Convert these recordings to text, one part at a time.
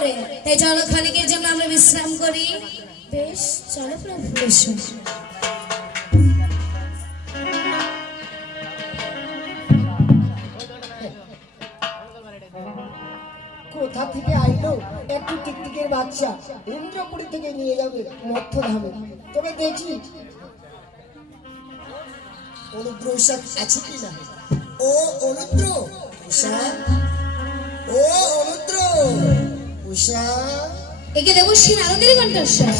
করে, তাই চলো খানিকের জন্য আমরা বিশ্রাম করি। বেশ, চলো প্রভু। এসো। কোথা থেকে আইলো একটু টিকটিকের বাচ্চা, ইন্দ্রপুরী থেকে নিয়ে যাবে মধ্যধামে। তবে দেখি অনুদ্র আছে কি না। ও অনুদ্র, উষা, ও অনুদ্র, উষা। একে দেবশ্রী নারদের কণ্ঠস্বর,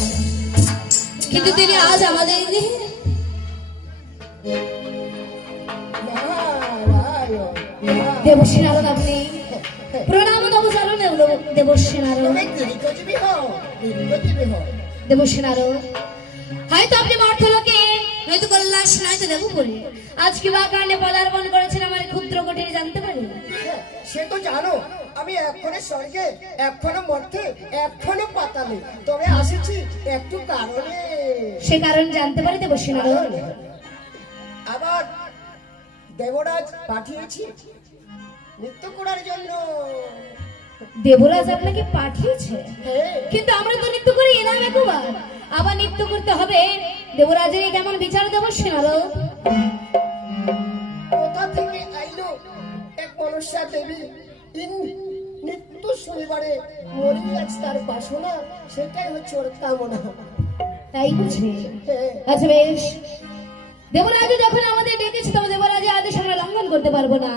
কিন্তু তিনি আজ আমাদের দেবশ্রী নারদ। আপনি প্রণাম নবচারণ দেবশ্রী নারদ। দেবশ্রী নারদ, হয়তো আপনি মর্তলোকে হয়তো কৈলাস নয়তো দেবপুরে আজ কিবা কারণে পদার্পণ করেছেন আমার ক্ষুদ্র কুটিরে, জানতে পারি? সে তো জানো আমি এক্ষণে স্বর্গে, এক্ষণে মর্তে, এক্ষণে পাতালে। তবে আসেছি একটু কারণে। সে কারণ জানতে পারি দেবশ্রী নারদ? আবার দেবরাজ পাঠিয়েছি নৃত্য করার জন্য। দেবরাজ আপনাকে পাঠিয়েছে? হ্যাঁ। কিন্তু আমরা তো নৃত্য করে এলাম একবার, আবার নৃত্য করতে হবে। দেবরাজের কেমন বিচার দেবশ্রী নারদ? কোথা থেকে আইলো এক মনসা দেবী, নিত্য শনিবারে মরি আজ তার বাসনা, সেটাই হচ্ছে ওর কামনা। তাই বুঝি? হ্যাঁ। আচ্ছা বেশ, দেবরাজ যখন আমাদের ডেকেছে তবে দেবরাজের আদেশ আমরা লঙ্ঘন করতে পারবো না।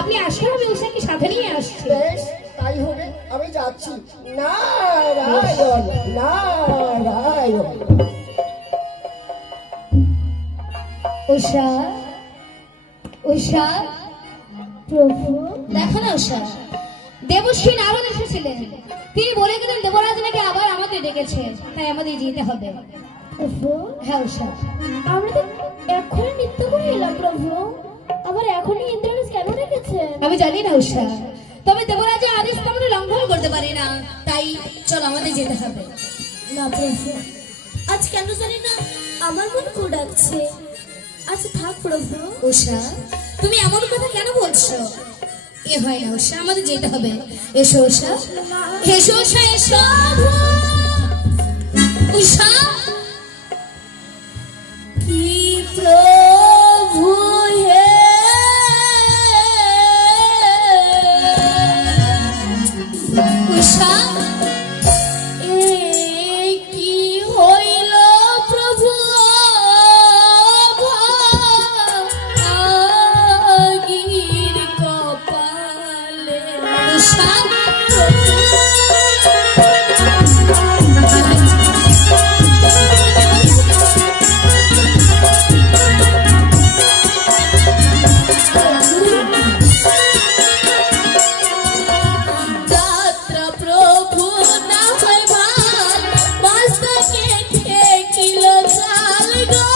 আপনি আসুন, আমি উষাকে সাথে নিয়ে আসছি। বেশ, তাই হবে, আমি যাচ্ছি। নারায়ণ নারায়ণ। উষা, উষা, প্রভু, দেখো না উষা, দেবশ্রী নারদ এসেছিলেন। তিনি বলে গেলেন দেবরাজ নাকি আবার আমাকে ডেকেছে, তাই আমাদের যেতে হবে। প্রভু, হ্যাঁ উষা, আমরা তো এক্ষুনি নৃত্য করে এলাম প্রভু, আবার এখনই ইন্দ্ররাজ কেন রেখেছেন? আমি জানি না উষা, তবে দেবরাজের আদেশ তো আমরা লঙ্ঘন করতে পারি না, তাই চল আমাদের যেতে হবে। না প্রভু, আজ কেন জানি না আমার মন খুব ডাকছে। আচ্ছা থাক প্রভু। উষা, তুমি এমন কথা কেন বলছো? এ হয় না উষা, আমাদের যেতে হবে। এসো উষা, এসো উষা, এসো। উষা, কি প্রভু হে, উষা, কি হইল প্রভু ভাগীর কপালে। উষা, যাত্রা প্রভু না হয় ভাল, মস্তকে ঠেকিল চাল গো।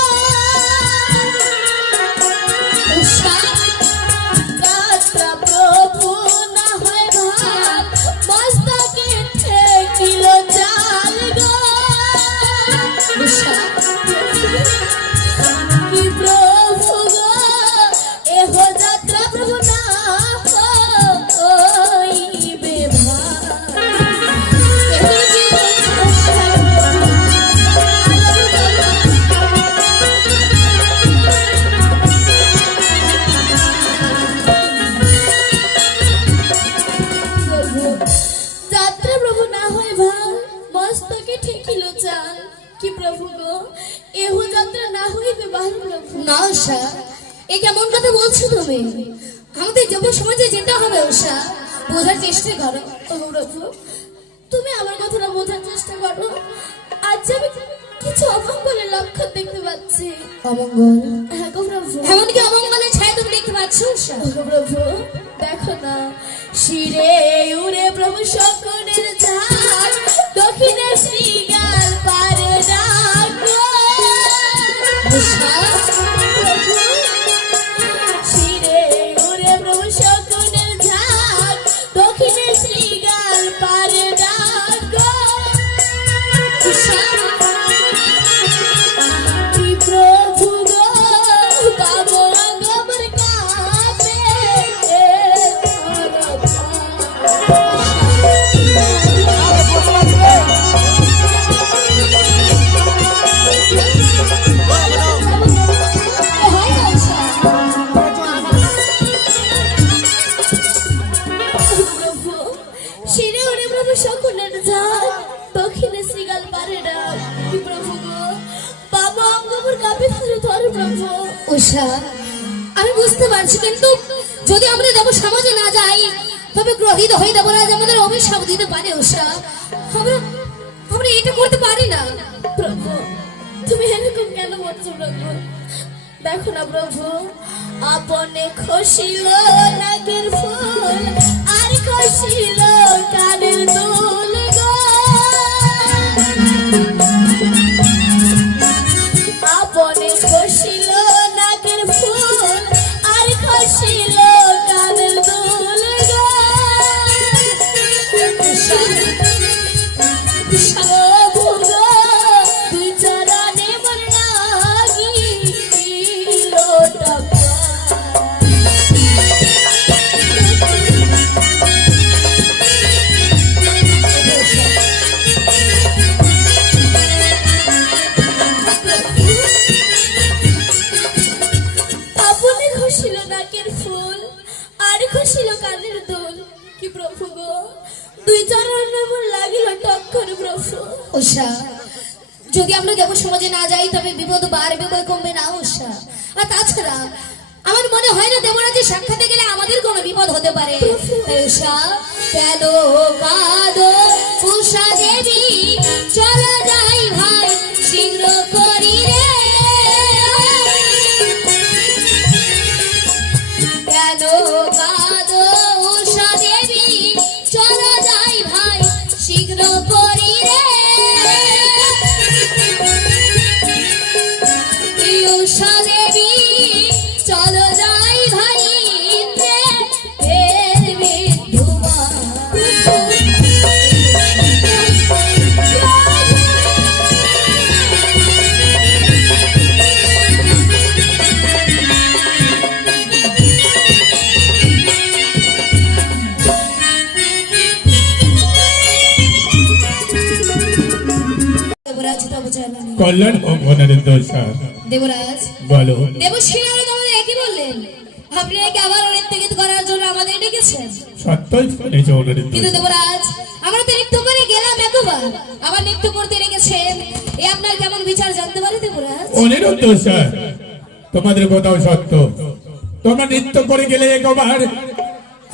উষা, যাত্রা প্রভু না হয় ভাল, মস্তকে ঠেকিল চাল গো। উষা, কি প্রভু গো, এহ যাত্রা প্রভু না হইবে ভাল। এগুলো কি প্রভু, যাত্রা প্রভু না হয় ভাল, মস্তকে ঠেকিল চাল। কি প্রভু গো, এহ যাত্রা না হইবে ভাল প্রভু। না উষা, এ কেমন কথা বলছো তুমি? আমাদের যুব সমাজে যেতে হবে উষা, বোঝার চেষ্টা করো। ও প্রভু, তুমি আমার কথাটা বোঝার চেষ্টা করো। আজ আমি কিছু অমঙ্গলের লক্ষণ দেখতে পাচ্ছি। অমঙ্গল? হ্যাঁ গো প্রভু। এমন কি অমঙ্গলের ছায়া তুমি দেখতে পাচ্ছ উষা? ও গো প্রভু, দেখো না, শিরে উড়ে প্রভু শকুনের ঝাড়, দক্ষিণে শ্রীগাল পারে ডাক গো। উষা, প্রভু, শিরে উড়ে প্রভু শকুনের ঝাড়, দক্ষিণে শ্রীগাল পারে ডাক গো। উষা, কি প্রভু গো, পাবো আমার কাছে। শিরে উড়ে প্রভু শকুনের ঝাঁক দক্ষিণে শ্রীগাল পারে না কি প্রভু গো বাবা অঙ্গমুর কাপে ধরে ধর প্রভু উষা আমি বুঝতে পারছি, কিন্তু যদি আমরা দেব সমাজে না যাই তবে গ্রহিত হয়ে দেবরাজ আমাদের অভিশাপ দিতে পারে। উষা আমরা আমরা এটা করতে পারি না। প্রভু তুমি এরকম কেন বলছো প্রভু? দেখো না প্রভু, আপনে খসিল নাকের ফুল আর খসিল কানের দুল গো। আপনে খসিল নাকের ফুল আর খসিল কানের দুল গো। প্রভু গো, তুই চরণে মন লাগিল টাকা। আপনি খুশিল নাকের ফুল আর খুশিল কানের দুল কি প্রভু গো, দুই চরণে মন লাগিল টক্কর প্রভু। উষা যদি আমরা দেব সমাজে না যাই তবে বিপদ বাড়বে বই কমবে না। উষা আর তাছাড়া আমার মনে হয় না দেবরাজের সাক্ষাতে গেলে আমাদের কোনো বিপদ হতে পারে। তাই উষা কেন কাঁদো উষা দেবী, চলো যাই ভাই শীঘ্র করি রে। কেন কাঁদো উষা দেবী, চলো যাই ভাই শীঘ্র করি রে। উষা দেবী চলো যাই ভাই ইন্দ্রে ফের বিদ্যুমান। দেবরাজ তব চরণে। কল্যাণ ও মনোরঞ্জন স্যার দেবরাজ বলো। দেবশ্রী নারদ আমাদের একই বললেন, আপনি নাকি আবার নৃত্যগীত করার জন্য আমাদের ডেকেছেন। সত্যই শুনেছ মনোরঞ্জন। কিন্তু দেবরাজ আমরা তো নৃত্য করে গেলাম একবার, আবার নৃত্য করতে রেখেছেন, এ আপনার কেমন বিচার জানতে পারে দেবরাজ? অনিরুদ্ধ স্যার, তোমাদের কথাও সত্য। তোমরা নৃত্য করে গেলে একবার,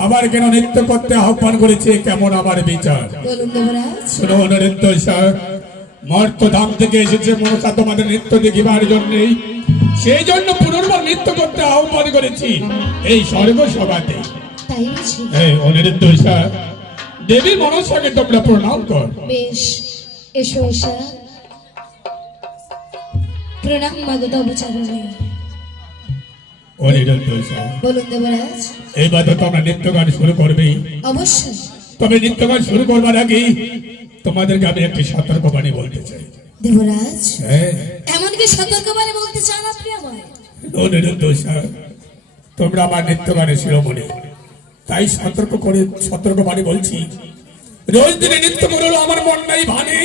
আবার কেন নৃত্য করতে আহ্বান করেছে, কেমন আমার বিচার? বলুন দেবরাজ। শোনো অনিরুদ্ধ স্যার, মর্ত ধাম থেকে এসেছে মনসা তোমাদের নৃত্য দেখিবার জন্যই, সেই জন্য পুনর্বার নৃত্য করতে আহ্বান করেছি এই স্বর্গ সভাতে। তাই বুঝি? এই অনিরুদ্ধ স্যার, দেবী মনসাকে তোমরা প্রণাম কর। বেশ, এসো উষা। প্রণাম মাগো তব চরণে। অনিরুদ্ধ স্যার, বলুন দেবরাজ। এইবার তো তোমরা নৃত্য গান শুরু করবে, অবশ্যই। তবে নৃত্য গান শুরু করবার আগে তোমাদেরকে আমি একটি সতর্কবাণী বলতে চাই। দেবরাজ হ্যাঁ এমনকি সতর্কবাণী বলতে চান আপনি আমায়? অনিরুদ্ধ স্যার, তোমরা আমার নৃত্য গানের শিরোমণি, তাই সতর্কবাণী বলছি। রোজ দিনে নৃত্য করলো আমার মন নাই ভানে,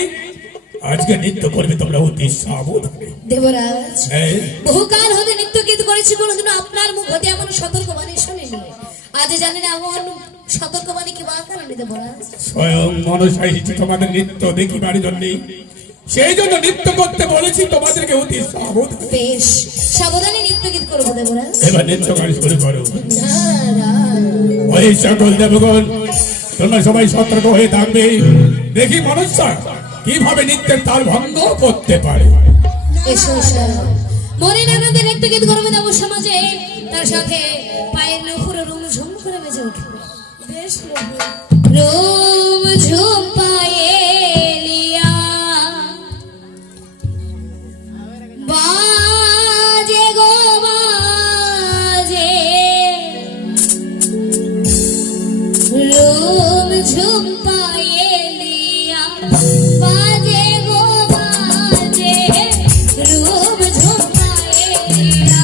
আজকে নৃত্য করবে তোমরা অতি সাবধানে। দেবরাজ হ্যাঁ, বহুকাল হতে নৃত্য গীত করেছি, কোনোদিন আপনার মুখ হতে এমন সতর্কবাণী শুনিনি। আজ জানি না এমন সতর্কবাণী কি বা কারণে দেবরাজ? স্বয়ং মনসা এসেছে তোমাদের নৃত্য দেখিবার জন্য, সেই জন্য নৃত্য করতে বলেছি তোমাদেরকে অতি সাবধানে। বেশ, সাবধানে নৃত্য গীত করবো দেবরাজ। এবার নৃত্য গান শুরু করো। নারায়ণ। ওই সকল দেবগণ, তোমরা সবাই সতর্ক হয়ে থাকবে। দেখি মনসা কিভাবে নৃত্যের তাল ভঙ্গ করতে পারে। এসো এসো। মনে নানাদের নৃত্য গীত করবে দেব সমাজে, তার সাথে পায়ের নখুরে রুম ঝুম করে বেজে উঠবে। বেশ প্রভু। রুম ঝুম পায়ে লিয়া বাজে গো বাজে, রুম ঝুম পায়ে লিয়া বাজে গো বাজে, রুম ঝুম পায়ে লিয়া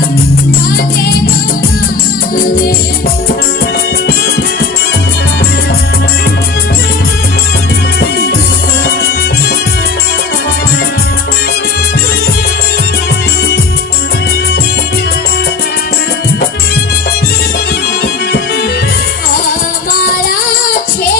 বাজে গো বাজে। আমার আছে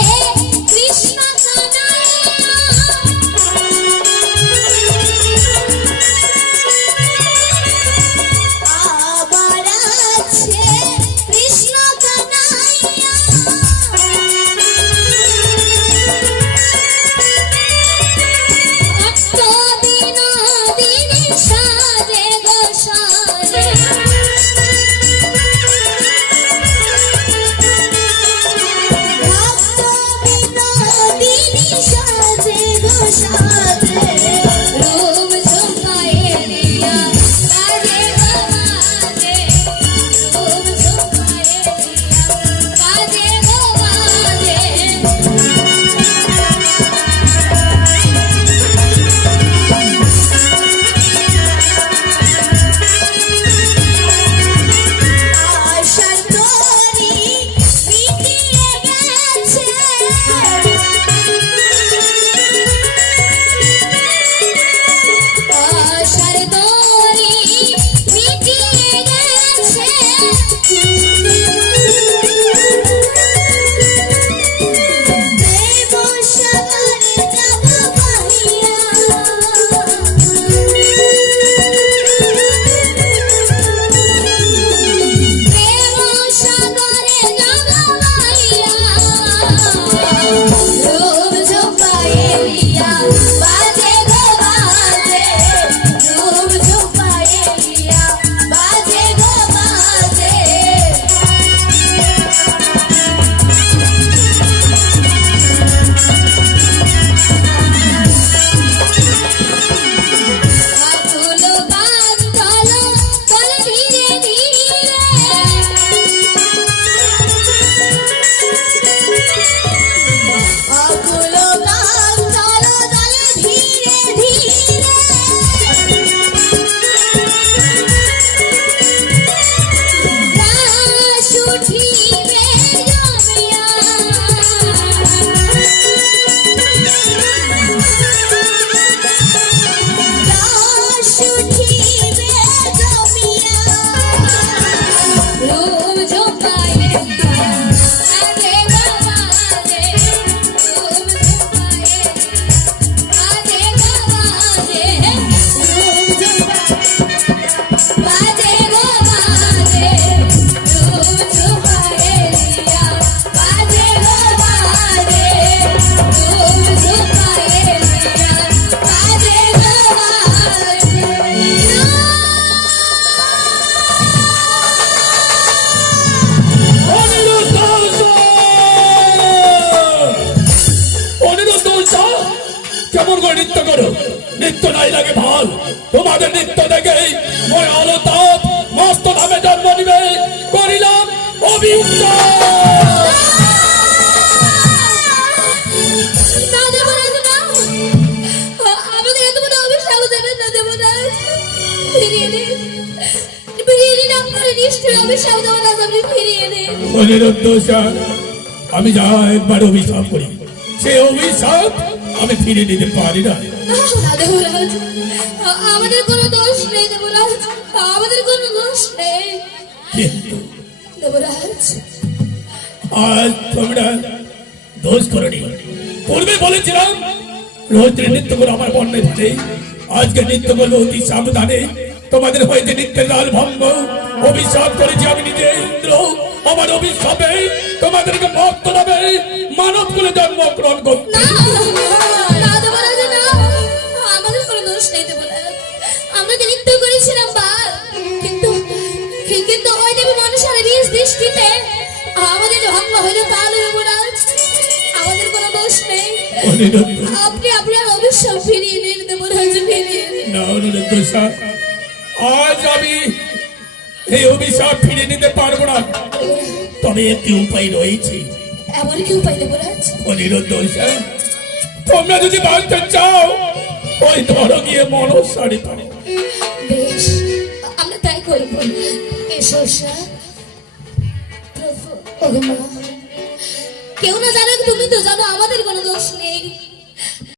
সাজে রূপ ঝুমকায়ে দিয়া বাজে গো বাজে রূপ ঝুমকায়ে দিয়া বাজে গো বাজে আশার তরি মিটিয়ে গেছে আশার তরি মিটিয়ে গেছে প্রেম সাগরে যাব বাহিয়া প্রেম সাগরে যাব বাহিয়া রূপ ঝুমকায়ে দিয়া বাজে গো বাজে রূপ ঝুমকায়ে দিয়া বাজে গো বাজে আকুল গান চলো চলো ধীরে ধীরে আকুল গান চলো চলো ধীরে ধীরে রাস উঠিবে জমিয়া রাস উঠিবে জমিয়া রূপ ঝুমকায়ে দিয়া বাজে গো বাজে রূপ ঝুমকায়ে বাজে গো বাজে রূপ ঝুমকায়ে বাজে গো বাজে রূপ ঝুমকায়ে দিয়া বাজে গো বাজে রূপ ঝুমকায়ে দিয়া বাজে গো অনিরুদ্ধ অনিরুদ্ধ কেমন করে নৃত্য করো? নৃত্য নাই লাগে ভাল। তোমাদের নৃত্য দেখে মই আলোতাপ মস্ত নামে জন্ম নিবে করিলাম অভিশাপ। না দেবরাজ না আমাদের এত বড় অভিশাপ দেবেন না দেবরাজ ফিরিয়ে দিন আপনার নিশ্চয়ই অভিশাপ দেবরাজ আপনি ফিরিয়ে দিন অনিরুদ্ধ আমি যা একবার অভিশাপ করি সে অভিশাপ আমি ফিরে নিতে পারি না। না দেবরাজ আমাদের কোনো দোষ নেই দেবরাজ আমাদের কোনো দোষ নেই কিন্তু দেবরাজ আজ তোমরা দোষ করনি। পূর্বে বলেছিলাম রোজ নৃত্য করে আমার বন্যে ভালে, আজকে নৃত্য করবো অতি সাবধানে। তোমাদের হয়েছে নৃত্যের লাল ভঙ্গ। অভিশাপ করেছি আমি নিজে ইন্দ্র। আমার অভিশাপে তোমাদেরকে ভক্ত নামে মানব কুলে জন্মগ্রহণ করতে। না না দেবরাজ না আমাদের কোনো দোষ নেই দেবরাজ আমরা তো নৃত্য করেছিলাম কিন্তু কিন্তু ওই দেবী মানুষের বিষ দৃষ্টিতে আমাদের ভঙ্গ হইল তাহলে দেবরাজ আমাদের কোনো দোষ নেই অনিরুদ্ধ আপনি আপনার অভিশাপ ফিরিয়ে নিন দেবরাজ ফিরিয়ে নিন না, অনিরুদ্ধ আজ আমি এই অভিশাপ ফিরে নিতে পারবো না। তবে একটি উপায় রয়েছে। এমন কি উপায় দেবরাজ অনিরুদ্ধ তোমরা যদি বাঁচতে চাও ওই ধরো গিয়ে মনসারে পারে। বেশ আমরা তাই করব এসো উষা প্রভু ওগো মা কেউ না জানো তুমি তো জানো আমাদের কোনো দোষ নেই